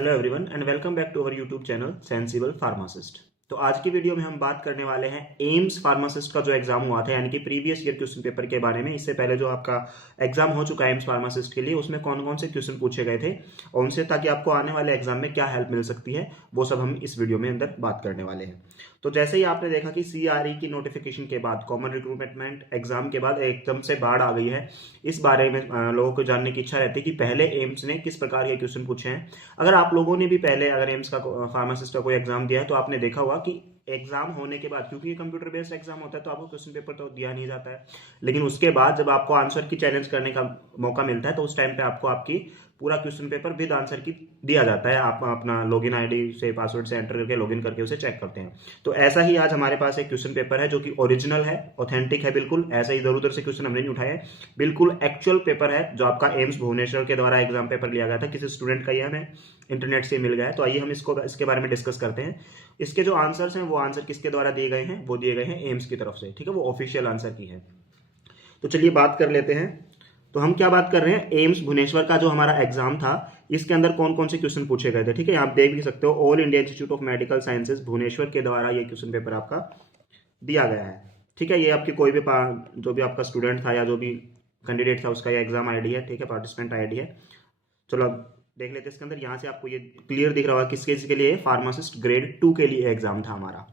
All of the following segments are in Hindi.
Hello everyone and welcome back to our YouTube channel sensible pharmacist. तो आज की वीडियो में हम बात करने वाले हैं एम्स फार्मासिस्ट का जो एग्जाम हुआ था, यानी कि प्रीवियस ईयर क्वेश्चन पेपर के बारे में। इससे पहले जो आपका एग्जाम हो चुका है एम्स फार्मासिस्ट के लिए, उसमें कौन कौन से क्वेश्चन पूछे गए थे और उनसे ताकि आपको आने वाले एग्जाम में क्या हेल्प मिल सकती है, वो सब हम इस वीडियो में अंदर बात करने वाले हैं। तो जैसे ही आपने देखा कि CRE की नोटिफिकेशन के बाद, कॉमन रिक्रूटमेंट एग्जाम के बाद एकदम से बाढ़ आ गई है। इस बारे में लोगों को जानने की इच्छा रहती है कि पहले एम्स ने किस प्रकार के क्वेश्चन पूछे हैं। अगर आप लोगों ने भी पहले अगर एम्स का फार्मासिस्ट का कोई एग्जाम दिया है तो आपने देखा होगा कि एग्जाम होने के बाद, क्योंकि ये कंप्यूटर बेस्ड एग्जाम होता है, तो आपको क्वेश्चन पेपर तो दिया नहीं जाता है, लेकिन उसके बाद जब आपको आंसर की चैलेंज करने का मौका मिलता है तो उस टाइम पे आपको आपकी पूरा क्वेश्चन पेपर विद आंसर की दिया जाता है। आप अपना लॉगिन आईडी से, पासवर्ड से एंटर करके लॉगिन करके उसे चेक करते हैं। तो ऐसा ही आज हमारे पास एक क्वेश्चन पेपर है जो कि ओरिजिनल है, ऑथेंटिक है, बिल्कुल ऐसा ही इधर उधर से क्वेश्चन हमने नहीं उठाए, बिल्कुल एक्चुअल पेपर है जो आपका एम्स भुवनेश्वर के द्वारा एग्जाम पेपर लिया गया था। किसी स्टूडेंट का ये हमें इंटरनेट से मिल गया है। तो आइए हम इसके बारे में डिस्कस करते हैं। इसके जो आंसर्स हैं वो आंसर किसके द्वारा दिए गए हैं, वो दिए गए हैं एम्स की तरफ से, ठीक है, वो ऑफिशियल आंसर की है। तो चलिए बात कर लेते हैं। तो हम क्या बात कर रहे हैं, एम्स भुवनेश्वर का जो हमारा एग्जाम था, इसके अंदर कौन कौन से क्वेश्चन पूछे गए थे, ठीक है। आप देख भी सकते हो, All India Institute of Medical Sciences Bhubaneswar के द्वारा ये क्वेश्चन पेपर आपका दिया गया है, ठीक है। ये आपकी कोई भी जो भी आपका स्टूडेंट था या जो भी कैंडिडेट था उसका ये एग्जाम आईडी है, ठीक है, पार्टिसिपेंट आईडी है। चलो अब देख लेते हैं इसके अंदर। यहाँ से आपको ये क्लियर दिख रहा होगा किसके के लिए, फार्मासिस्ट ग्रेड 2 के लिए एग्जाम था हमारा।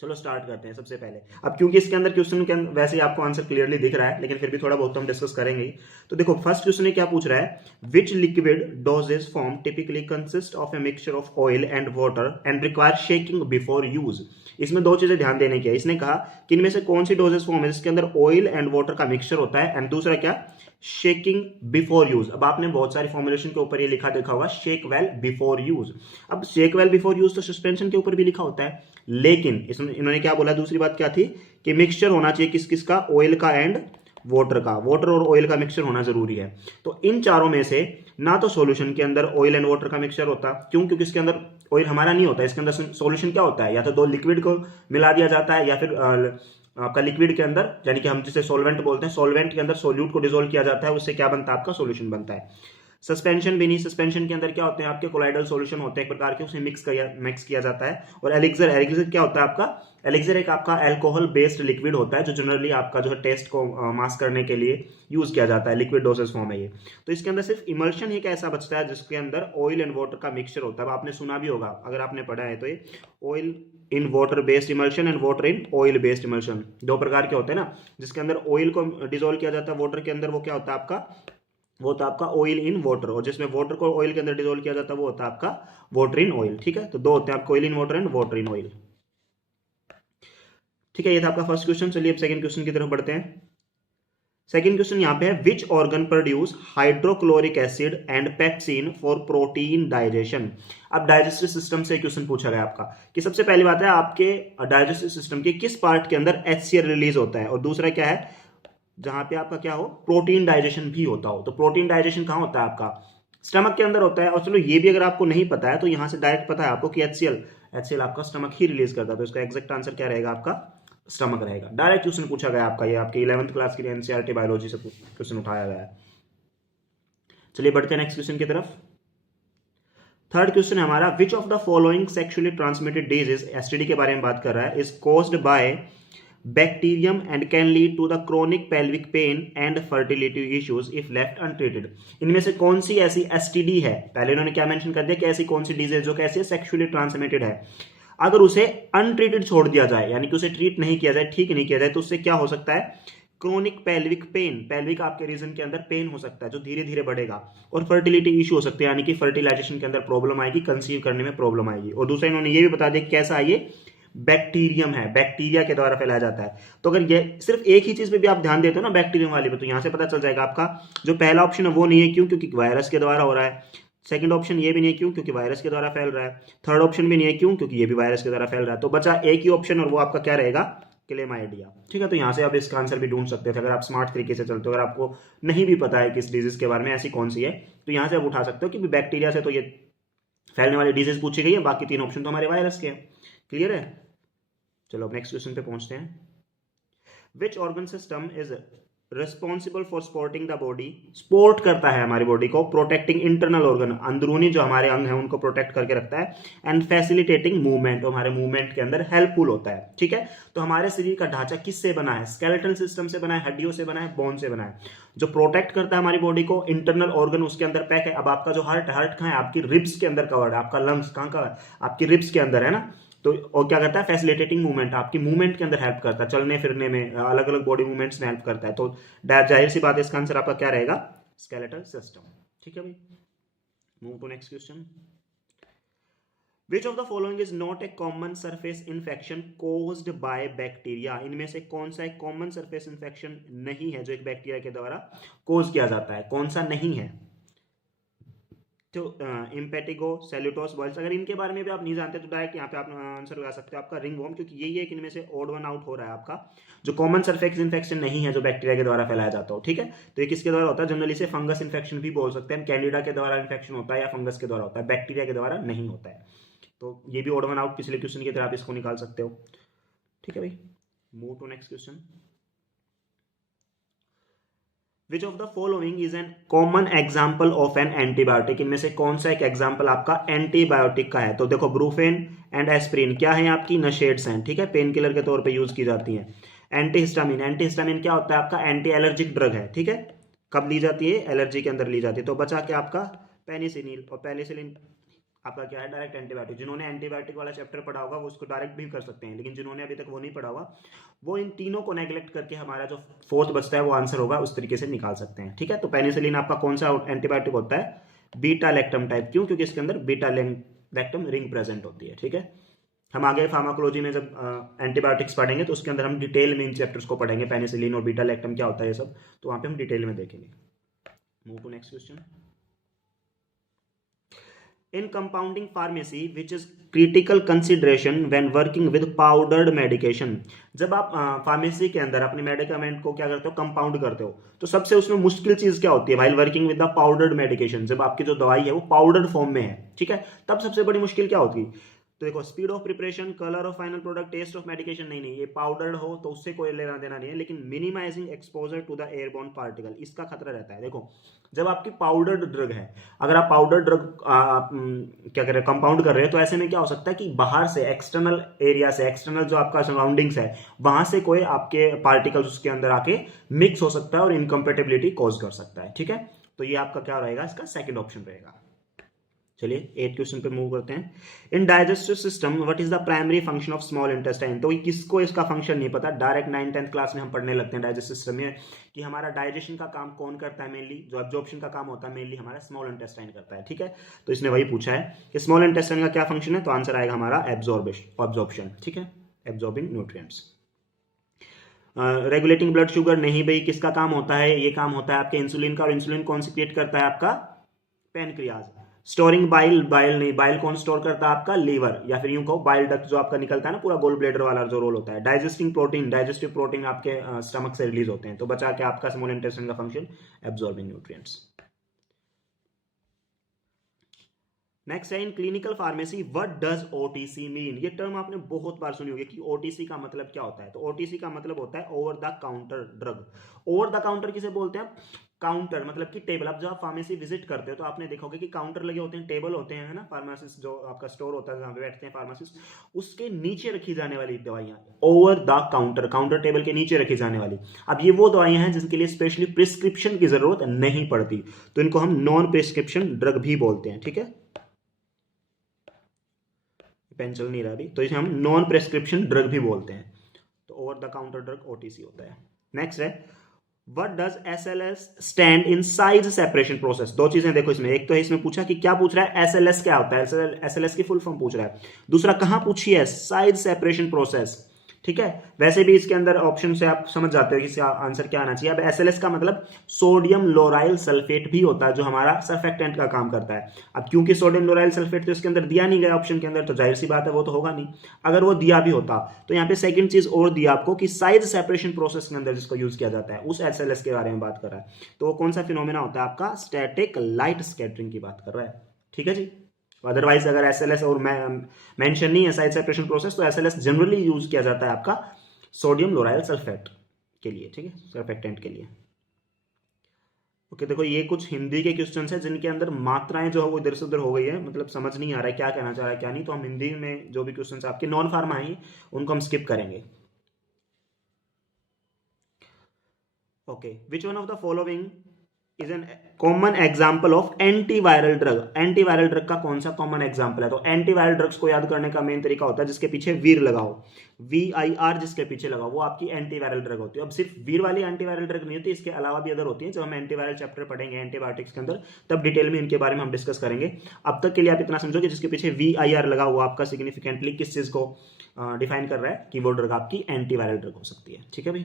चलो स्टार्ट करते हैं सबसे पहले। अब क्योंकि इसके अंदर क्वेश्चन के अंदर वैसे ही आपको आंसर क्लियरली दिख रहा है, लेकिन फिर भी थोड़ा बहुत तो हम डिस्कस करेंगे ही। तो देखो फर्स्ट क्वेश्चन क्या पूछ रहा है, विच liquid doses form typically consist of a mixture of oil and water and require shaking before use. इसमें दो चीजें ध्यान देने की है। इसने कहा कि इनमें से कौन सी डोजेज फॉर्म है जिसके अंदर ऑयल एंड वाटर का मिक्सचर होता है, एंड दूसरा क्या, शेकिंग बिफोर यूज। अब आपने बहुत सारी फॉर्मुलेशन के ऊपर ये लिखा देखा होगा, शेक वेल बिफोर यूज। अब शेक वेल बिफोर यूज तो सस्पेंशन के ऊपर भी लिखा होता है, लेकिन इसमें इन्होंने क्या बोला, दूसरी बात क्या थी कि मिक्सचर होना चाहिए किस किस का, ऑयल का एंड वाटर का। वाटर और ऑयल का मिक्सचर होना जरूरी है। तो इन चारों में से ना तो सॉल्यूशन के अंदर ऑयल एंड वाटर का मिक्सचर होता, क्यों, क्योंकि इसके अंदर ऑयल हमारा नहीं होता। इसके अंदर सॉल्यूशन क्या होता है, या तो दो लिक्विड को मिला दिया जाता है, या फिर आपका लिक्विड के अंदर, यानी कि हम जिसे सॉल्वेंट बोलते हैं, सॉल्वेंट के अंदर सोल्यूट को डिसोल्व किया जाता है, उससे क्या बनता है, आपका सॉल्यूशन बनता है। सस्पेंशन भी नहीं, सस्पेंशन के अंदर क्या होते हैं, आपके कोलाइडल सॉल्यूशन होते हैं एक प्रकार के, उसे मिक्स किया जाता है। और एलिक्सर, एलिक्सर क्या होता है आपका, एलिक्सर एक आपका अल्कोहल बेस्ड लिक्विड होता है जो जनरली आपका जो है टेस्ट को मास्क करने के लिए यूज किया जाता है, लिक्विड डोसेज फॉर्म है ये। तो इसके अंदर सिर्फ इमल्शन ही ऐसा बचता है जिसके अंदर ऑयल एंड वाटर का मिक्सचर होता है। आपने सुना भी होगा अगर आपने पढ़ा है तो, ये oil in water based emulsion and water in oil based emulsion, दो प्रकार के होते हैं ना, जिसके अंदर ऑयल को डिसोल्व किया जाता है वाटर के अंदर, वो क्या होता है आपका, वो होता है आपका ऑयल इन वाटर। और जिसमें वाटर को ऑयल के अंदर डिसोल्व किया जाता है वो होता है आपका वाटर इन ऑयल, ठीक है। तो दो होते हैं आपको, oil in water and water in oil, ठीक है। ये था आपका फर्स्ट क्वेश्चन। चलिए अब सेकंड क्वेश्चन की तरफ बढ़ते हैं। सेकंड क्वेश्चन यहाँ पे है, which organ produce hydrochloric acid and pepsin for protein digestion. अब डाइजेस्टिव सिस्टम से क्वेश्चन पूछा गया आपका कि सबसे पहली बात है आपके डाइजेस्टिव सिस्टम के किस पार्ट के अंदर HCl रिलीज होता है, और दूसरा क्या है जहां पे आपका क्या हो, प्रोटीन डाइजेशन भी होता हो। तो प्रोटीन डाइजेशन कहां होता है आपका, स्टमक के अंदर होता है। और चलो ये भी अगर आपको नहीं पता है तो यहां से डायरेक्ट पता है आपको कि HCl आपका स्टमक ही रिलीज करता है। तो इसका एग्जैक्ट आंसर क्या रहेगा, आपका स्टमक रहेगा। डायरेक्ट क्वेश्चन पूछा गया आपका, ये आपके 11th क्लास के लिए NCERT बायोलॉजी से क्वेश्चन उठाया गया है। चलिए बढ़ते हैं नेक्स्ट क्वेश्चन की तरफ। थर्ड क्वेश्चन है हमारा, which of the following sexually transmitted disease, STD के बारे में बात कर रहा है, is caused by bacterium and can lead to the chronic pelvic pain and fertility issues if left untreated. इनमें से कौन सी ऐसी STD है, पहले उन्होंने क्या मेंशन कर दिया कि ऐसी कौन सी डिजीज जो कैसी है, सेक्सुअली ट्रांसमिटेड है, अगर उसे अनट्रीटेड छोड़ दिया जाए, यानी कि उसे ट्रीट नहीं किया जाए, ठीक नहीं किया जाए, तो उससे क्या हो सकता है, क्रोनिक पेल्विक पेन, पेल्विक आपके रीजन के अंदर पेन हो सकता है जो धीरे धीरे बढ़ेगा, और फर्टिलिटी इशू हो सकते हैं, यानी कि फर्टिलाइजेशन के अंदर प्रॉब्लम आएगी, कंसीव करने में प्रॉब्लम आएगी। और दूसरा इन्होंने ये भी बता दिया कैसा ये बैक्टीरियम है, बैक्टीरिया के द्वारा फैलाया जाता है। तो अगर ये सिर्फ एक ही चीज पे भी आप ध्यान देते हो ना, बैक्टीरियम वाले पे, तो यहां से पता चल जाएगा आपका जो पहला ऑप्शन है वो नहीं है, क्यों, क्योंकि वायरस के द्वारा हो रहा है। सेकंड ऑप्शन ये भी नहीं है, क्यों, क्योंकि वायरस के द्वारा फैल रहा है। थर्ड ऑप्शन भी नहीं है, क्यों, क्योंकि ये भी वायरस के द्वारा फैल रहा है। तो बचा एक ही ऑप्शन, और वो आपका क्या रहेगा, क्लेमाइडिया, ठीक है। तो यहाँ से आप इसका आंसर भी ढूंढ सकते थे अगर आप स्मार्ट तरीके से चलते हो। अगर आपको नहीं भी पता है किस डिजीज के बारे में ऐसी कौन सी है, तो यहाँ से आप उठा सकते हो कि बैक्टीरिया से तो ये फैलने वाली डिजीज पूछी गई है, बाकी तीन ऑप्शन तो हमारे वायरस के हैं। क्लियर है। चलो अब नेक्स्ट क्वेश्चन पे पहुंचते हैं। Which organ system is responsible for supporting the body, support करता है हमारी बॉडी को, प्रोटेक्टिंग इंटरनल ऑर्गन, अंदरूनी जो हमारे अंग हैं उनको प्रोटेक्ट करके रखता है, एंड फैसिलिटेटिंग मूवमेंट, हमारे मूवमेंट के अंदर हेल्पफुल होता है। ठीक है, तो हमारे शरीर का ढांचा किससे बना है? स्केलेटल सिस्टम से बना है, हड्डियों से बना है, बोन से बना है। जो प्रोटेक्ट करता है हमारी बॉडी को, इंटरनल ऑर्गन उसके अंदर पैक है। अब आपका जो हार्ट कहाँ है? आपकी रिब्स के अंदर कवर्ड है। आपका लंग्स कहाँ का है? आपकी रिब्स के अंदर है ना। तो और क्या करता है? फैसिलिटेटिंग मूवमेंट, आपकी मूवमेंट के अंदर हेल्प करता है, चलने फिरने में, अलग अलग बॉडी मूवमेंट्स में हेल्प करता है। तो जाहिर सी बात है, इसका आंसर आपका क्या रहेगा? Skeletal system. ठीक है भाई, move to next question. Which of the following is not a common surface infection caused by bacteria? इनमें से कौन सा एक कॉमन सरफेस इन्फेक्शन नहीं है जो एक बैक्टीरिया के द्वारा कोज किया जाता है? कौन सा नहीं है? तो इम्पेटिगो, सेल्यूटोस, बॉयल्स, अगर इनके बारे में भी आप नहीं जानते तो डायरेक्ट यहाँ पे आप आंसर लगा सकते हो आपका रिंग वॉर्म, क्योंकि यही एक इनमें से ऑड वन आउट हो रहा है आपका, जो कॉमन सरफेस इन्फेक्शन नहीं है जो बैक्टीरिया के द्वारा फैलाया जाता हो। ठीक है, तो ये किसके द्वारा होता है? जनरली से फंगस इन्फेक्शन भी बोल सकते हैं, कैंडिडा के द्वारा इन्फेक्शन होता है या फंगस के द्वारा होता है, बैक्टीरिया के द्वारा नहीं होता है। तो ये भी ऑड वन आउट पिछले क्वेश्चन की तरह आप इसको निकाल सकते हो। ठीक है भाई, move to next question. Which of the following is an common example of an antibiotic? इनमें से कौन सा एक एग्जाम्पल आपका एंटीबायोटिक का है? तो देखो, ब्रूफेन एंड एस्प्रिन क्या है? आपकी नशेड्स हैं। ठीक है, पेन किलर के तौर पे यूज की जाती हैं। एंटीहिस्टामिन, एंटीहिस्टामिन क्या होता है? आपका एंटी एलर्जिक ड्रग है। ठीक है, कब ली जाती है? एलर्जी के अंदर ली जाती है। तो बचा के आपका पेनिसिलिन, और पेनिसिलिन आपका क्या है? Direct antibiotic. जिन्होंने एंटीबायोटिक वाला चैप्टर पढ़ा होगा वो उसको डायरेक्ट भी कर सकते हैं, लेकिन जिन्होंने अभी तक वो नहीं पढ़ा होगा वो इन तीनों को नेग्लेक्ट करके हमारा जो फोर्थ बचता है वो आंसर होगा, उस तरीके से निकाल सकते हैं। ठीक है, तो पेनिसिलिन आपका कौन सा एंटीबायोटिक होता है? Beta lactam type. क्यों? क्योंकि इसके अंदर बीटा लैक्टम रिंग प्रेजेंट होती है। ठीक है, हम आगे फार्माकोलॉजी में जब एंटीबायोटिक्स पढ़ेंगे तो उसके अंदर हम डिटेल में इन चैप्टर्स को पढ़ेंगे, पेनिसिलिन और बीटा लैक्टम क्या होता है ये सब, तो वहां पे हम डिटेल में देखेंगे। Move to next question. in compounding pharmacy which is critical consideration when working with powdered medication? जब आप फार्मेसी के अंदर अपने मेडिकामेंट को क्या करते हो? कंपाउंड करते हो, तो सबसे उसमें मुश्किल चीज क्या होती है? while working with the powdered medication, जब आपकी जो दवाई है वो पाउडर फॉर्म में है, ठीक है, तब सबसे बड़ी मुश्किल क्या होती है? तो देखो, speed of preparation, colour of final product, taste of medication, नहीं, ये पाउडर हो तो उससे कोई लेना देना नहीं है, लेकिन minimizing exposure to the airborne particle, इसका खतरा रहता है। देखो, जब आपकी पाउडर्ड ड्रग है, अगर आप पाउडर ड्रग क्या कर रहे हैं? कंपाउंड कर रहे हैं, तो ऐसे में क्या हो सकता है कि बाहर से, एक्सटर्नल एरिया से, एक्सटर्नल जो आपका सराउंडिंग्स है वहां से कोई आपके पार्टिकल्स उसके अंदर आके मिक्स हो सकता है और इनकम्पेटेबिलिटी कॉज कर सकता है। ठीक है, तो ये आपका क्या रहेगा? इसका सेकंड ऑप्शन रहेगा। चलिए 8 क्वेश्चन पे मूव करते हैं। In digestive system what is the primary function of small intestine? तो किसको इसका फंक्शन नहीं पता, डायरेक्ट 9th-10th क्लास में हम पढ़ने लगते हैं डाइजेस्टिव सिस्टम में कि हमारा डाइजेशन का काम कौन करता है? मेनली जो एब्जॉर्प्शन का काम होता है मेनली हमारा स्मॉल इंटेस्टाइन करता है। ठीक है, तो इसने वही पूछा है कि स्मॉल इंटेस्टाइन का क्या फंक्शन है, तो आंसर आएगा हमारा एब्जॉर्प्शन। ठीक है, absorbing nutrients. Regulating blood sugar, नहीं भाई, किसका काम होता है? ये काम होता है आपके इंसुलिन का, और इंसुलिन कौन सिक्रिएट करता है? आपका पैनक्रियाज। स्टोरिंग बाइल, बाइल नहीं, बाइल कौन स्टोर करता है? आपका लीवर, या फिर यूं कहो बाइल डक्ट जो आपका निकलता है ना, पूरा गोल ब्लेडर वाला जो रोल होता है। डाइजेस्टिंग प्रोटीन, डाइजेस्टिव प्रोटीन आपके स्टमक से रिलीज होते हैं। तो बचा के आपका स्मॉल इंटेस्टाइन का फंक्शन एब्जॉर्बिंग न्यूट्रिएंट्स। नेक्स्ट है, in clinical pharmacy what does OTC mean? ये टर्म आपने बहुत बार सुनी होगी कि ओटीसी का मतलब क्या होता है। तो ओटीसी का मतलब होता है over the counter drug. Over the counter किसे बोलते हैं? काउंटर मतलब कि टेबल। अब जब आप फार्मेसी विजिट करते हो तो आपने देखा होगा कि काउंटर लगे होते हैं, टेबल होते हैं ना, फार्मासिस्ट जो आपका स्टोर होता है जहाँ पे बैठते हैं फार्मासिस्ट, उसके नीचे रखी जाने वाली दवाइयाँ over the counter, counter table के नीचे रखी जाने वाली। अब ये वो दवाइयाँ हैं जिनके लिए स्पेशली प्रिस्क्रिप्शन की जरूरत नहीं पड़ती, तो इनको हम नॉन प्रिस्क्रिप्शन ड्रग भी बोलते हैं। ठीक है, पेन चल नहीं रहा अभी, तो इसे हम नॉन प्रेस्क्रिप्शन ड्रग भी बोलते हैं। तो over the counter drug OTC होता है। नेक्स्ट है, what does SLS stand in size separation process? दो चीजें देखो इसमें, एक तो है इसमें पूछा कि क्या पूछ रहा है? एसएलएस क्या होता है, एसएलएस की फुल फॉर्म पूछ रहा है। दूसरा कहां पूछी है? Size separation process. ठीक है, वैसे भी इसके अंदर ऑप्शन से आप समझ जाते हो कि इसका आंसर क्या आना चाहिए। अब एसएलएस का मतलब सोडियम लोराइल सल्फेट भी होता है जो हमारा सर्फेक्टेंट का काम करता है। अब क्योंकि सोडियम लोराइल सल्फेट तो इसके अंदर दिया नहीं गया ऑप्शन के अंदर, तो जाहिर सी बात है वो तो होगा नहीं। अगर वो दिया भी होता तो यहाँ पे सेकंड चीज और दिया आपको कि साइज सेपरेशन प्रोसेस के अंदर जिसको यूज किया जाता है, उस एसएलएस के बारे में बात कर रहा है। तो वो कौन सा फिनोमेना होता है? आपका स्टैटिक लाइट स्कैटरिंग की बात कर रहा है। ठीक है जी, अदरवाइज अगर एसएलएस और मेंशन नहीं है साइज सेपरेशन प्रोसेस, तो एसएलएस जनरली यूज किया जाता है आपका सोडियम लोराइल सल्फेट। के लिए, ठीक है, सर्फेक्टेंट के लिए। ओके, देखो ये कुछ हिंदी के क्वेश्चंस हैं जिनके अंदर मात्राएं जो है वो इधर से उधर हो गई है, मतलब समझ नहीं आ रहा है क्या कहना चाह रहा है क्या नहीं, तो हम हिंदी में जो भी क्वेश्चंस आपके नॉन फार्मा है उनको हम स्किप करेंगे। Okay, which one of the following is an common example of antiviral drug. Antiviral drug का कौन सा कॉमन एग्जाम्पल है? तो एंटीवायरल ड्रग्स को याद करने का मेन तरीका होता है जिसके पीछे वीर लगाओ, VIR जिसके पीछे लगाओ, वो आपकी एंटीवायरल ड्रग होती है। अब सिर्फ वीर वाली एंटीवायरल ड्रग नहीं होती, इसके अलावा भी अदर होती है। जब हम एंटीवायरल चैप्टर पढ़ेंगे एंटीबायोटिक्स के अंदर तब डिटेल में इनके बारे में हम डिस्कस करेंगे। अब तक के लिए आप इतना समझो कि जिसके पीछे VIR लगा हुआ आपका सिग्निफिकेंटली किस चीज को डिफाइन कर रहा है कि वो ड्रग आपकी एंटीवायरल ड्रग हो सकती है। ठीक है भाई,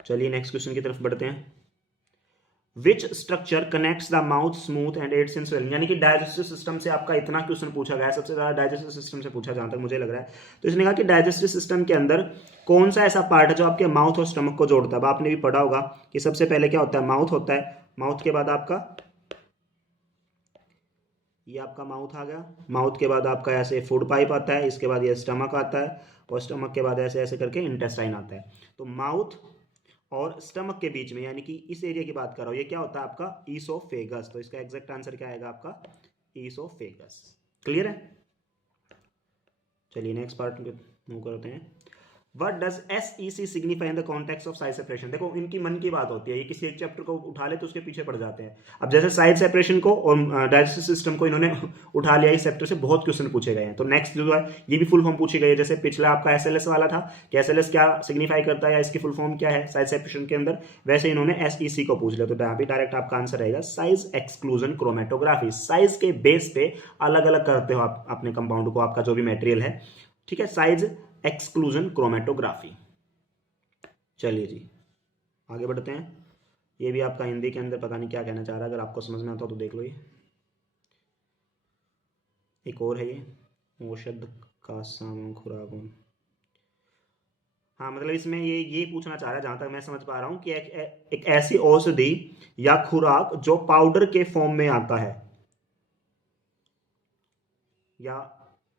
चलिए नेक्स्ट क्वेश्चन की तरफ बढ़ते हैं। Which structure connects the mouth smooth and aids in swallowing. यानी कि डाइजेस्टिव सिस्टम से आपका इतना क्वेश्चन पूछा गया है, सबसे ज्यादा डाइजेस्टिव सिस्टम से पूछा जहां तक मुझे लग रहा है। तो इसने कहा कि डाइजेस्टिव सिस्टम के अंदर कौन सा ऐसा पार्ट है जो आपके माउथ और स्टमक को जोड़ता है। अब आपने भी पढ़ा होगा कि सबसे पहले क्या होता है, माउथ होता है, माउथ के बाद आपका ये आपका माउथ आ गया, माउथ के बाद आपका ऐसे फूड पाइप आता है, इसके बाद ये स्टमक आता है, और स्टमक के बाद ऐसे ऐसे करके इंटेस्टाइन आता है। तो माउथ और स्टमक के बीच में, यानी कि इस एरिया की बात कर रहा हूं, ये क्या होता है आपका ईसोफेगस। तो इसका एग्जैक्ट आंसर क्या आएगा आपका ईसोफेगस। क्लियर है? चलिए नेक्स्ट पार्ट में मूव करते हैं। What does SEC signify in the context of side separation? देखो इनकी मन की बात होती है, ये किसी एक चैप्टर को उठा ले तो उसके पीछे पड़ जाते हैं। अब जैसे साइड सेपरेशन को और डाइजेस्टिव सिस्टम को इन्होंने उठा लिया, इस चैप्टर से बहुत क्वेश्चन पूछे गए हैं। तो नेक्स्ट जो है ये भी फुल फॉर्म पूछी गई है। जैसे पिछला आपका SLS वाला था कि SLS क्या सिग्निफाई करता है या इसकी फुल फॉर्म क्या है साइड सेपरेशन के अंदर, वैसे इन्होंने SEC को पूछ लिया। तो यहाँ पे डायरेक्ट आपका आंसर रहेगा साइज एक्सक्लूजन क्रोमेटोग्राफी। साइज के बेस पे अलग अलग करते हो आप अपने कंपाउंड को, आपका जो भी मेटेरियल है, ठीक है, साइज एक्सक्लूजन क्रोमेटोग्राफी। चलिए जी आगे बढ़ते हैं। ये भी आपका हिंदी के अंदर पता नहीं क्या कहना चाह रहा है, अगर आपको समझ में आता हो तो देख लो। ये एक और है, ये औषध का साम खुराक। हाँ, मतलब इसमें ये पूछना चाह रहा है जहां तक मैं समझ पा रहा हूं कि एक ऐसी औषधि या खुराक जो पाउडर के फॉर्म में आता है, या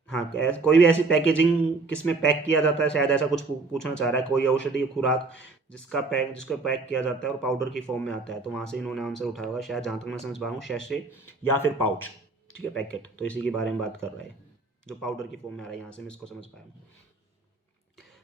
हाँ कोई भी ऐसी पैकेजिंग किसमें पैक किया जाता है, शायद ऐसा कुछ पूछना चाह रहा है। कोई औषधि खुराक जिसको पैक किया जाता है और पाउडर की फॉर्म में आता है, तो वहां से इन्होंने आंसर उठाया होगा शायद, जहां तक मैं समझ पा रहा हूँ, शैशे या फिर पाउच, ठीक है, पैकेट। तो इसी के बारे में बात कर रहा है जो पाउडर की फॉर्म में आ रहा है, यहाँ से मैं इसको समझ पाया हूँ।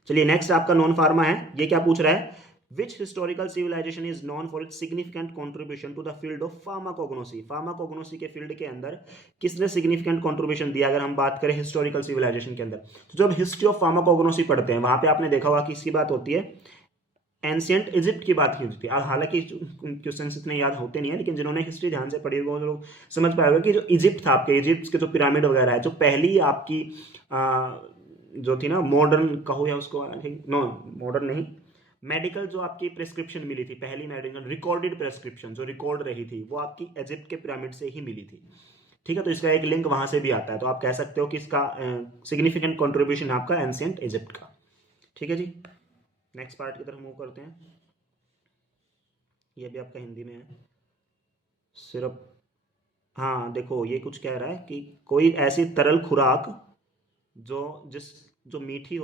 चलिए नेक्स्ट आपका नॉन फार्मा है। ये क्या पूछ रहा है, Which historical civilization is known for its significant contribution to the field of pharmacognosy? Pharmacognosy के फील्ड के अंदर किसने सिग्निफिकेंट कंट्रीब्यूशन दिया? अगर हम बात करें हिस्टोरिकल सिविलाइजेशन के अंदर, तो जब हिस्ट्री ऑफ फार्माकोग्नोसी पढ़ते हैं वहां पे आपने देखा होगा कि इसकी बात होती है एंशियंट इजिप्ट की बात की होती है। हालांकि क्वेश्चन इतने याद होते नहीं है, लेकिन जिन्होंने हिस्ट्री ध्यान से पढ़ी होगी वो लोग समझ पाएगा कि जो इजिप्ट था, आपके इजिप्ट के जो पिरामिड वगैरह है, जो पहली आपकी जो थी ना मॉडर्न कहो या उसको, नो मॉडर्न नहीं, मेडिकल जो आपकी प्रेस्क्रिप्शन मिली थी, पहली मेडिकल रिकॉर्डेड प्रेस्क्रिप्शन जो रिकॉर्ड रही थी, वो आपकी इजिप्ट के पिरामिड से ही मिली थी। ठीक है, तो इसका एक लिंक वहां से भी आता है। तो आप कह सकते हो कि इसका सिग्निफिकेंट कंट्रीब्यूशन आपका एंशिएंट इजिप्ट का। ठीक है जी, नेक्स्ट पार्ट की तरफ मूव करते हैं। ये भी आपका हिंदी में है सिर्फ। हाँ देखो, ये कुछ कह रहा है कि कोई ऐसी तरल खुराक जो मीठी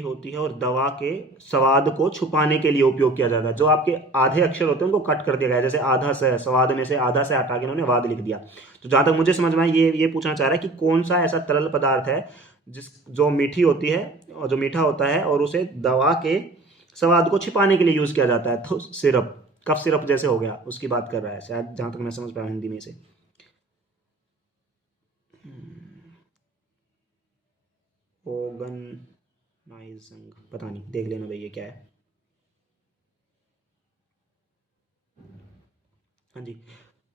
होती है और दवा के स्वाद को छुपाने के लिए उपयोग किया जाता है। जो आपके आधे अक्षर होते हैं उनको कट कर दिया गया है, जैसे आधा से स्वाद में से आधा से हटा के इन्होंने वाद लिख दिया। तो जहां तक मुझे समझ में ये पूछना चाह रहा है कि कौन सा ऐसा तरल पदार्थ है जो मीठी होती है और जो मीठा होता है और उसे दवा के स्वाद को छिपाने के लिए यूज किया जाता है। तो सिरप, कफ सिरप जैसे हो गया, उसकी बात कर रहा है शायद, जहां तक मैं समझ पाया हिंदी में से। ओगन नाइजंग, पता नहीं, देख लेना भाई ये क्या है। हाँ जी,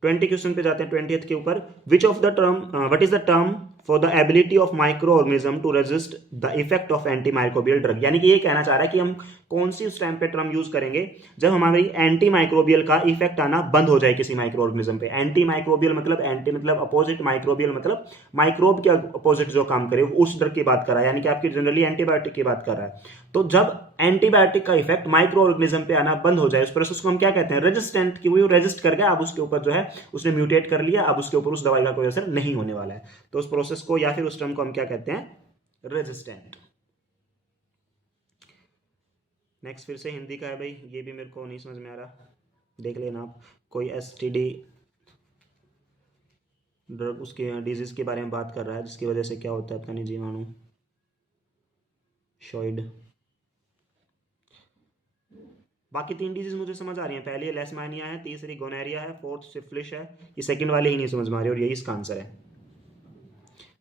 20 क्वेश्चन पे जाते हैं, 20th के ऊपर। What is the term for the ability of micro organism to resist the effect of anti microbial drug? यानी कि ये कहना चाह रहा है कि हम कौन सी उस टाइम पे टर्म यूज करेंगे जब हमारी एंटी माइक्रोबियल का इफेक्ट आना बंद हो जाए किसी माइक्रो ऑर्गेनिज्म पे। एंटी माइक्रोबियल मतलब एंटी मतलब अपोजिट, माइक्रोबियल मतलब माइक्रोब के अपोजिट जो काम करे, उस ड्रग की बात कर रहा है, यानी कि आपकी जनरली एंटीबायोटिक की बात कर रहा है। तो जब एंटीबायोटिक का इफेक्ट माइक्रो ऑर्गेनिज्म पे आना बंद हो जाए, उस प्रोसेस को हम क्या कहते हैं? रेजिस्टेंट, कि वो रेजिस्ट कर गया, अब उसके ऊपर जो है उसने म्यूटेट कर लिया, अब उसके ऊपर उस दवाई का कोई असर नहीं होने वाला है। तो उस प्रोसेस को या फिर उस टर्म को हम क्या कहते हैं? रेजिस्टेंट। नेक्स्ट फिर से हिंदी का है भाई, ये भी मेरे को नहीं समझ में आ रहा, देख लेना आप। कोई एसटीडी ड्रग, उसके डिजीज के बारे में बात कर रहा है, जिसकी वजह से क्या होता है पता नहीं, जीवाणु शॉइड। बाकी 3 डिजीज मुझे समझ आ रही हैं, पहली लेशमानिया है, तीसरी गोनेरिया है, फोर्थ सिफिलिस है। ये सेकंड वाले ही नहीं समझ में आ रही और यही इसका आंसर है।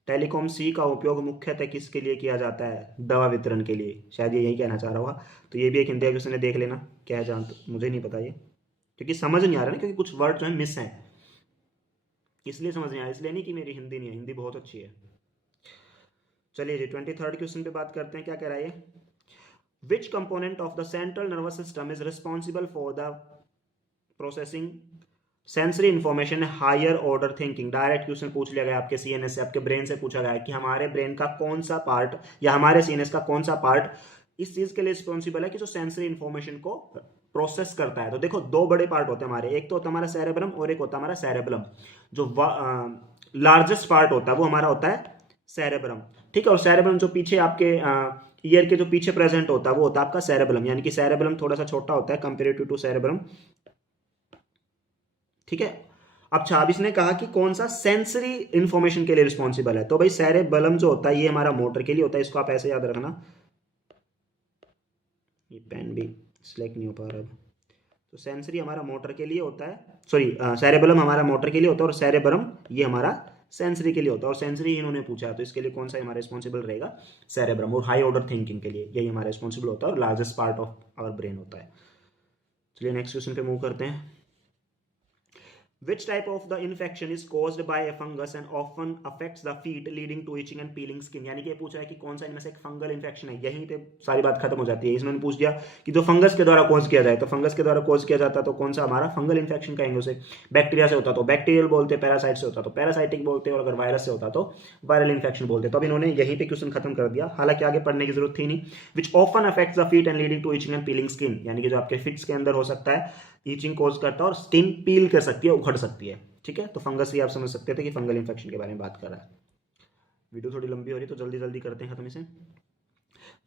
टेलीकॉम सी का उपयोग मुख्यतः किसके लिए किया जाता है? दवा वितरण के लिए, शायद ये यही कहना चाह रहा होगा। तो ये भी एक हिंदी क्वेश्चन है, देख लेना क्या है, जान तो मुझे नहीं पता ये, क्योंकि समझ नहीं आ रहा ना, क्योंकि कुछ वर्ड जो है मिस हैं, इसलिए समझ नहीं आया, इसलिए नहीं कि मेरी हिंदी नहीं है, हिंदी बहुत अच्छी है। चलिए जी 23rd क्वेश्चन पे बात करते हैं, क्या कह रहा है ये? Which component of the central nervous system is responsible for the processing sensory information higher order thinking? Direct question पूछ लिया गया आपके सीएनएस से, आपके ब्रेन से पूछा गया है कि हमारे ब्रेन का कौन सा पार्ट या हमारे सीएनएस का कौन सा पार्ट इस चीज के लिए रिस्पॉन्सिबल है कि जो सेंसरी इंफॉर्मेशन को प्रोसेस करता है। तो देखो 2 बड़े पार्ट होते हैं हमारे, एक तो होता है हमारा सेरेब्रम और एक होता है हमारा सेरेब्रम। जो लार्जेस्ट पार्ट होता है वो हमारा होता है सेरेब्रम, ठीक है। और सेरेब्रम जो पीछे आपके ईयर के जो पीछे प्रेजेंट होता है वो होता है आपका सेरेब्रम, यानी कि सेरेब्रम थोड़ा सा छोटा होता है कंपेरेटिव टू सेरेब्रम, ठीक है। अब इसने कहा कि कौन सा सेंसरी इंफॉर्मेशन के लिए रिस्पॉन्सिबल है। तो भाई सेरेबेलम जो होता है ये हमारा मोटर के लिए होता है, इसको आप ऐसे याद रखना। ये पेन भी सिलेक्ट नहीं हो पा रहा। तो सेंसरी हमारा मोटर के लिए होता है, सॉरी सेरेबेलम हमारा मोटर के लिए होता है और सेरेब्रम ये हमारा सेंसरी के लिए होता है। और सेंसरी इन्होंने पूछा है, तो इसके लिए कौन सा हमारा रिस्पॉन्सिबल रहेगा? सेरेब्रम। और हाई ऑर्डर थिंकिंग के लिए यही हमारा रिस्पॉन्सिबल होता है और largest part of our brain होता है। चलिए नेक्स्ट क्वेश्चन पे मूव करते हैं। Which type of the infection is caused by a fungus and often affects the feet leading to itching and peeling skin? यानी कि ये पूछा है कि कौन सा इनमें से एक फंगल इन्फेक्शन है। यहीं पे सारी बात खत्म हो जाती है। इसने पूछ दिया कि जो फंगस के द्वारा कॉज किया जाए, तो फंगस के द्वारा कॉज किया जाता तो कौन सा हमारा फंगल इन्फेक्शन कहेंगे उसे। बैक्टीरिया से होता तो बैक्टीरियल बोलते, पैरासाइट से होता तो पैरासाइटिक बोलते, और अगर वायरस से होता तो वायरल इन्फेक्शन बोलते। तो अब इन्होंने यहीं पे क्वेश्चन खत्म कर दिया, हालांकि आगे पढ़ने की जरूरत थी नहीं। Which often affects the feet and leading to itching and peeling skin, यानी कि जो आपके फिट्स के अंदर हो सकता है, ईचिंग कॉज करता है और स्किन पील कर सकती है, उखड़ सकती है, ठीक है। तो फंगस ही आप समझ सकते थे कि फंगल इन्फेक्शन के बारे में बात कर रहा है। वीडियो थोड़ी लंबी हो रही है तो जल्दी जल्दी करते हैं खत्म इसे।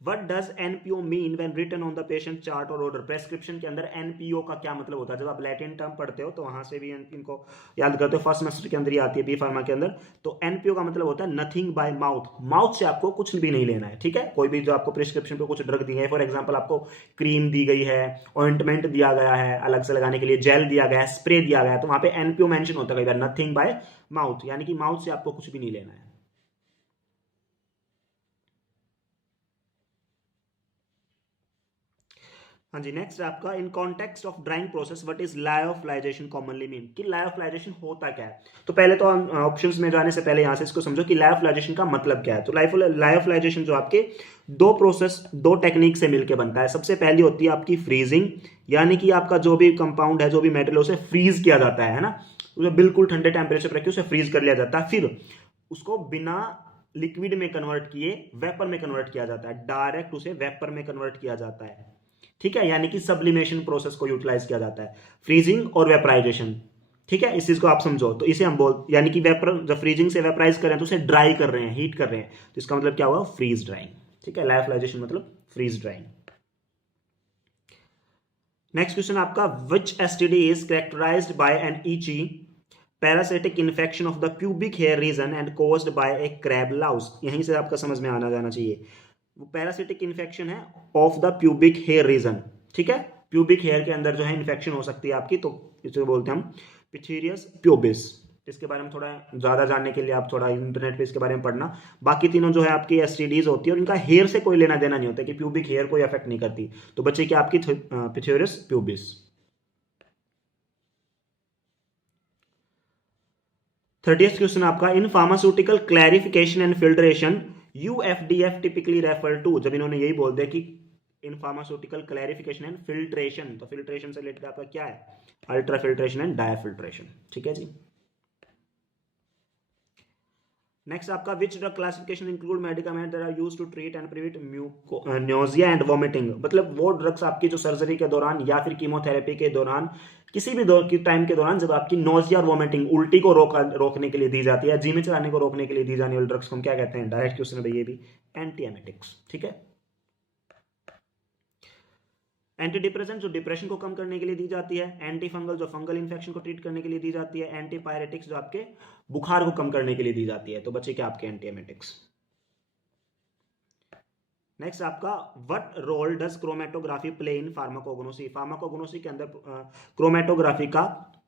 What does NPO mean when written on the patient chart or order? Prescription के अंदर NPO का क्या मतलब होता है? जब आप लैटिन टर्म पढ़ते हो तो वहां से भी इनको याद करते हो, फर्स्ट सेमेस्टर के अंदर ही आती है बी फार्मा के अंदर। तो NPO का मतलब होता है नथिंग बाय माउथ, माउथ से आपको कुछ भी नहीं लेना है, ठीक है। कोई भी जो आपको प्रिस्क्रिप्शन पे कुछ ड्रग दी है, फॉर एग्जाम्पल आपको क्रीम दी गई है, ऑइंटमेंट दिया गया है अलग से लगाने के लिए, जेल दिया गया है, स्प्रे दिया गया है, तो वहां पे NPO मेंशन होता है कई बार, नथिंग बाय माउथ, यानी कि माउथ से आपको कुछ भी नहीं लेना है। हाँ जी, नेक्स्ट आपका in context of drying process what is lyophilization commonly mean, कि लायोफिलाइजेशन होता क्या है। तो पहले तो हम ऑप्शंस में जाने से पहले यहां से इसको समझो कि लायोफिलाइजेशन का मतलब क्या है। तो लायोफिलाइजेशन जो आपके 2 प्रोसेस 2 टेक्निक से मिलकर बनता है। सबसे पहली होती है आपकी फ्रीजिंग, यानी कि आपका जो भी कंपाउंड है, जो भी मेटल है, उसे फ्रीज किया जाता है ना, उसे बिल्कुल ठंडे टेम्परेचर पर रख के उसे फ्रीज कर लिया जाता है, फिर उसको बिना लिक्विड में कन्वर्ट किए वेपर में कन्वर्ट किया जाता है, डायरेक्ट उसे वेपर में कन्वर्ट किया जाता है, ठीक है। यानी कि सब्लिमेशन प्रोसेस को यूटिलाइज किया जाता है, फ्रीजिंग और वेपराइजेशन, ठीक है। इस चीज को आप समझो। तो इसे हम यानी कि वेपर, जब फ्रीजिंग से वेपराइज कर रहे हैं तो उसे ड्राई कर रहे हैं, हीट कर रहे हैं, तो इसका मतलब क्या हुआ? फ्रीज ड्राइंग, ठीक है। लायोफिलाइजेशन मतलब फ्रीज ड्राइंग। नेक्स्ट क्वेश्चन आपका, which STD is characterized by an itchy parasitic infection of the pubic hair region and caused by a crab louse? यहीं से आपका समझ में आना जाना चाहिए। वो पैरासिटिक इन्फेक्शन है of the pubic hair region, ठीक है। प्यूबिक हेयर के अंदर जो है इन्फेक्शन हो सकती है आपकी, तो इसे बोलते हैं हम पिथेरियस प्यूबिस। इसके बारे में थोड़ा ज्यादा जानने के लिए आप थोड़ा इंटरनेट पे इसके बारे में पढ़ना। बाकी तीनों जो है आपकी एसटीडीज होती है और इनका हेयर से कोई लेना देना नहीं होता, कि प्यूबिक हेयर कोई अफेक्ट नहीं करती। तो बच्चे की आपकी पिथेरियस प्यूबिस। 30th क्वेश्चन आपका, in pharmaceutical clarification and filtration UFDF typically refer to? जब इन्होंने यही बोल दिया कि in pharmaceutical clarification and filtration, तो फिल्ट्रेशन से रिलेटेड आपका क्या है? अल्ट्रा फिल्ट्रेशन एंड डायफिल्ट्रेशन, ठीक है जी। नेक्स्ट आपका, which drug classification include medicament that are used to treat and prevent nausea and vomiting? मतलब वो ड्रग्स आपकी जो सर्जरी के दौरान या फिर कीमोथेरेपी के दौरान, किसी भी टाइम के दौरान जब आपकी नोजिया और वॉमिटिंग, उल्टी को रोकने के लिए दी जाती है, जी में चलाने को रोकने के लिए दी जाने वाली ड्रग्स को हम क्या कहते हैं? डायरेक्ट क्वेश्चन है भाई ये भी, एंटीएमेटिक्स, ठीक है। एंटी डिप्रेसेंट जो डिप्रेशन को कम करने के लिए दी जाती है, एंटी फंगल जो फंगल इन्फेक्शन को ट्रीट करने के लिए दी जाती है, एंटी पायरेटिक्स जो आपके बुखार को कम करने के लिए दी जाती है। तो बच्चे क्या आपके एंटीएमेटिक्स। नेक्स्ट आपका what role does chromatography play in pharmacognosy. Pharmacognosy के अंदर क्रोमेटोग्राफी का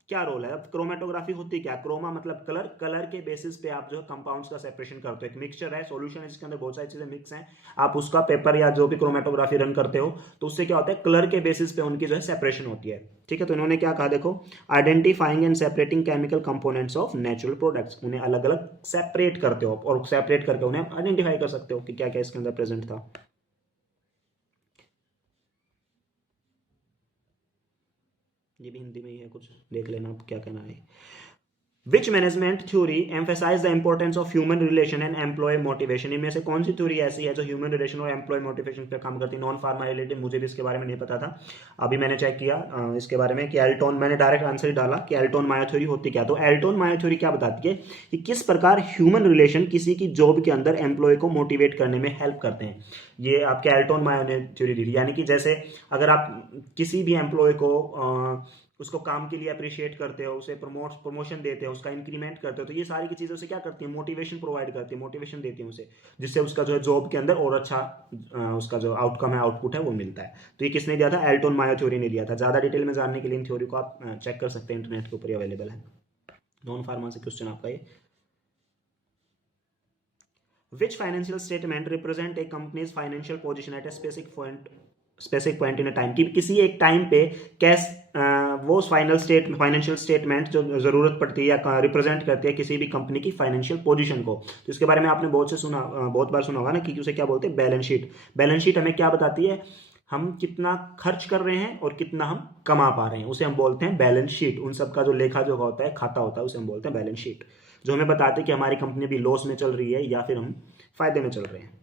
क्या रोल है। अब क्रोमेटोग्राफी होती क्या, क्रोमा मतलब कलर, कलर के बेसिस पे आप जो है कंपाउंड्स का सेपरेशन करते हो। एक मिक्सचर है, सॉल्यूशन है जिसके अंदर बहुत सारी चीजें मिक्स हैं, आप उसका पेपर या जो भी क्रोमेटोग्राफी रन करते हो तो उससे क्या होता है, कलर के बेसिस पे उनकी जो है सेपरेशन होती है, ठीक है। तो इन्होंने क्या कहा, देखो identifying and separating chemical components of natural products, उन्हें अलग अलग सेपरेट करते हो और सेपरेट करके उन्हें आइडेंटिफाई कर सकते हो कि क्या क्या इसके अंदर प्रेजेंट था। ये भी हिंदी में ही है, कुछ देख लेना आप क्या कहना है। Which management theory emphasize the importance of human relation and employ motivation. इनमें से कौन सी थ्योरी ऐसी है जो ह्यूमन रिलेशन और एम्प्लॉय मोटिवेशन पे काम करती है। नॉन फार्मा रिलेटेड, मुझे भी इसके बारे में नहीं पता था, अभी मैंने चेक किया इसके बारे में कि एल्टोन, मैंने डायरेक्ट आंसर ही डाला कि एल्टोन मायो थ्योरी होती क्या। तो एल्टोन मायो थ्योरी क्या बताती है कि किस प्रकार ह्यूमन रिलेशन किसी की जॉब के अंदर एम्प्लॉय को मोटिवेट करने में हेल्प करते हैं। ये आपके एल्टोन मायो ने थ्योरी दी, यानी कि जैसे अगर आप किसी भी एम्प्लॉय को उसको काम के लिए अप्रिशिएट करते हो, उसे प्रमोशन देते हो, उसका इंक्रीमेंट करते हो, तो ये सारी की चीज़ें उसे क्या करती है, मोटिवेशन प्रोवाइड करती है, मोटिवेशन देती है उसे, जिससे उसका जो है जॉब के अंदर और अच्छा उसका जो आउटकम है, आउटपुट है वो मिलता है। तो ये किसने दिया था, एल्टोन मायो थ्योरी ने दिया था। ज़्यादा डिटेल में जानने के लिए इन थ्योरी को आप चेक कर सकते हैं, इंटरनेट के ऊपर अवेलेबल है। नॉन फार्मा से क्वेश्चन आपका ये। Which financial statement represent a company's financial position at a specific point in a time, कि किसी एक टाइम पे कैश वो फाइनेंशियल स्टेटमेंट जो जरूरत पड़ती है या रिप्रेजेंट करती है किसी भी कंपनी की फाइनेंशियल पोजीशन को। तो इसके बारे में आपने बहुत बार सुना होगा ना कि उसे क्या बोलते हैं, बैलेंस शीट। बैलेंस शीट हमें क्या बताती है, हम कितना खर्च कर रहे हैं और कितना हम कमा पा रहे हैं, उसे हम बोलते हैं बैलेंस शीट। उन सब का जो लेखा जोखा होता है, खाता होता है, उसे हम बोलते हैं बैलेंस शीट, जो हमें बताते हैं कि हमारी कंपनी भी लॉस में चल रही है या फिर हम फायदे में चल रहे हैं।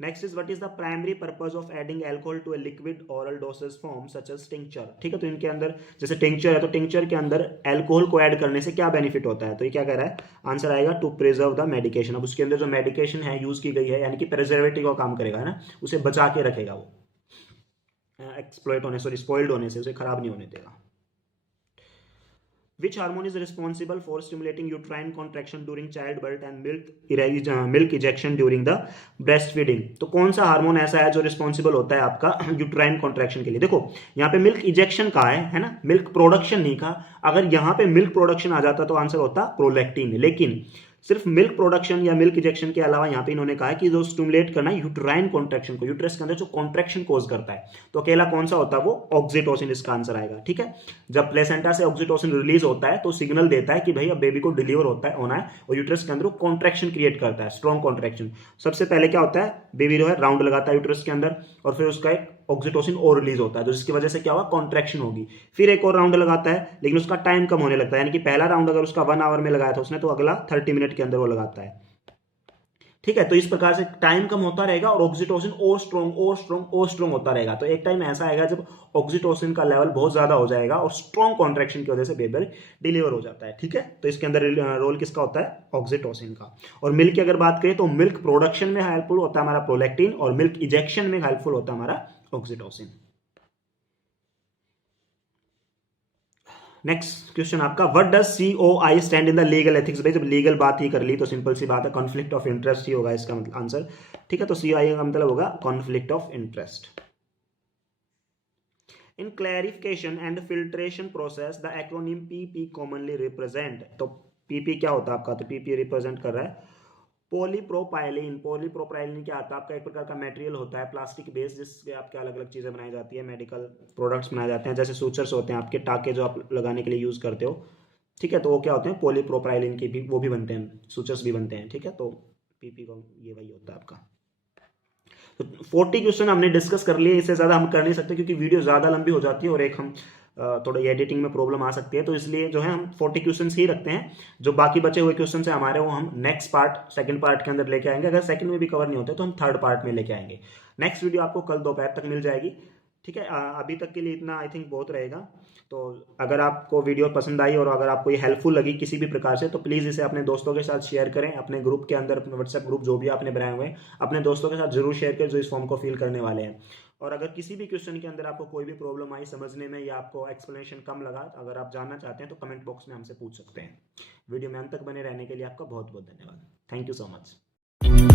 Next is what is the primary purpose of adding alcohol to a liquid oral dosage form such as tincture. ठीक है, तो इनके अंदर जैसे टिंक्चर है, तो टिंक्चर के अंदर अल्कोहल को ऐड करने से क्या बेनिफिट होता है। तो ये क्या कह रहा है, आंसर आएगा टू प्रिजर्व द मेडिकेशन। अब उसके अंदर जो मेडिकेशन है यूज की गई है, यानी कि प्रिजर्वेटिव का काम करेगा, है ना, उसे बचा के रखेगा, वो एक्सप्लॉइट होने से, स्पॉइल्ड होने से, उसे खराब नहीं होने देगा। Which hormone is responsible for stimulating uterine contraction during childbirth and milk ejection during the breastfeeding। तो कौन सा हार्मोन ऐसा है जो रिस्पॉन्सिबल होता है आपका यूट्राइन कॉन्ट्रैक्शन के लिए। देखो यहाँ पे मिल्क इजेक्शन कहा है ना, मिल्क प्रोडक्शन नहीं कहा। अगर यहाँ पे मिल्क प्रोडक्शन आ जाता तो आंसर होता प्रोलैक्टिन, लेकिन सिर्फ मिल्क प्रोडक्शन या मिल्क इंजेक्शन के अलावा यहाँ पे इन्होंने कहा कि जो स्टिमुलेट करना है यूट्राइन कॉन्ट्रैक्शन को, यूट्रस के अंदर जो कॉन्ट्रैक्शन कोज करता है, तो अकेला कौन सा होता है, वो ऑक्सीटोसिन, इसका आंसर आएगा। ठीक है, जब प्लेसेंटा से ऑक्सीटोसिन रिलीज होता है तो सिग्नल देता है कि भाई अब बेबी को डिलीवर होना है, और यूट्रस के अंदर कॉन्ट्रैक्शन क्रिएट करता है, स्ट्रॉन्ग कॉन्ट्रैक्शन। सबसे पहले क्या होता है, बेबी जो है राउंड लगाता है यूट्रस के अंदर, और फिर उसका एक ऑक्सीटोसिन और रिलीज होता है, तो जिसकी वजह से क्या होगा, कॉन्ट्रैक्शन होगी। फिर एक और राउंड लगाता है, लेकिन उसका टाइम कम होने लगता है, यानी कि पहला राउंड अगर उसका 1 आवर में लगाया था उसने, तो अगला 30 मिनट के अंदर वो लगाता है। ठीक है, तो इस प्रकार से टाइम कम होता रहेगा और ऑक्सीटोसिन और स्ट्रॉन्ग होता रहेगा। तो एक टाइम ऐसा आएगा जब ऑक्सीटोसिन का लेवल बहुत ज्यादा हो जाएगा और स्ट्रॉन्ग कॉन्ट्रैक्शन की वजह से बेबी डिलीवर हो जाता है। ठीक है, तो इसके अंदर रोल किसका होता है, ऑक्सीटोसिन का। और मिल्क की अगर बात करें तो मिल्क प्रोडक्शन में हेल्पफुल होता है हमारा प्रोलैक्टिन, और मिल्क इजेक्शन में हेल्पफुल होता है हमारा ऑक्सीटोसिन। नेक्स्ट क्वेश्चन आपका, what does COI stand in the legal ethics. भाई जब लीगल बात ही कर ली तो सिंपल सी बात है, कॉन्फ्लिक्ट ऑफ इंटरेस्ट ही होगा इसका मतलब आंसर। ठीक है, तो COI का मतलब होगा conflict of interest. In clarification and filtration process the acronym PP commonly represent. तो PP क्या होता है आपका, तो PP रिप्रेजेंट कर रहा है पॉलीप्रोपाइलिन। पॉलीप्रोपाइलिन क्या आता है आपका, एक प्रकार का मटेरियल होता है प्लास्टिक बेस, जिससे आपके अलग अलग चीजें बनाई जाती है, मेडिकल प्रोडक्ट्स बनाए जाते हैं, जैसे सूचर्स होते हैं आपके, टाके जो आप लगाने के लिए यूज करते हो। ठीक है, तो वो क्या होते हैं, पॉलीप्रोपाइलिन के भी वो भी बनते हैं, सूचर्स भी बनते हैं। ठीक है, तो PP को ये वही होता है आपका। तो 40 क्वेश्चन हमने डिस्कस कर लिए, इससे ज्यादा हम कर नहीं सकते क्योंकि वीडियो ज्यादा लंबी हो जाती है और एक हम थोड़ा एडिटिंग में प्रॉब्लम आ सकती है, तो इसलिए जो है हम 40 क्वेश्चंस ही रखते हैं। जो बाकी बचे हुए क्वेश्चन है हमारे, वो हम नेक्स्ट पार्ट, सेकंड पार्ट के अंदर लेके आएंगे। अगर सेकंड में भी कवर नहीं होते तो हम थर्ड पार्ट में लेके आएंगे। नेक्स्ट वीडियो आपको कल दोपहर तक मिल जाएगी। ठीक है, अभी तक के लिए इतना आई थिंक बहुत रहेगा। तो अगर आपको वीडियो पसंद आई और अगर आपको ये हेल्पफुल लगी किसी भी प्रकार से, तो प्लीज़ इसे अपने दोस्तों के साथ शेयर करें। अपने ग्रुप के अंदर, अपने व्हाट्सएप ग्रुप जो भी आपने बनाए हुए हैं, अपने दोस्तों के साथ जरूर शेयर करें जो इस फॉर्म को फिल करने वाले हैं। और अगर किसी भी क्वेश्चन के अंदर आपको कोई भी प्रॉब्लम आई समझने में या आपको एक्सप्लेनेशन कम लगा, अगर आप जानना चाहते हैं तो कमेंट बॉक्स में हमसे पूछ सकते हैं। वीडियो में अंत तक बने रहने के लिए आपका बहुत बहुत धन्यवाद। Thank you so much.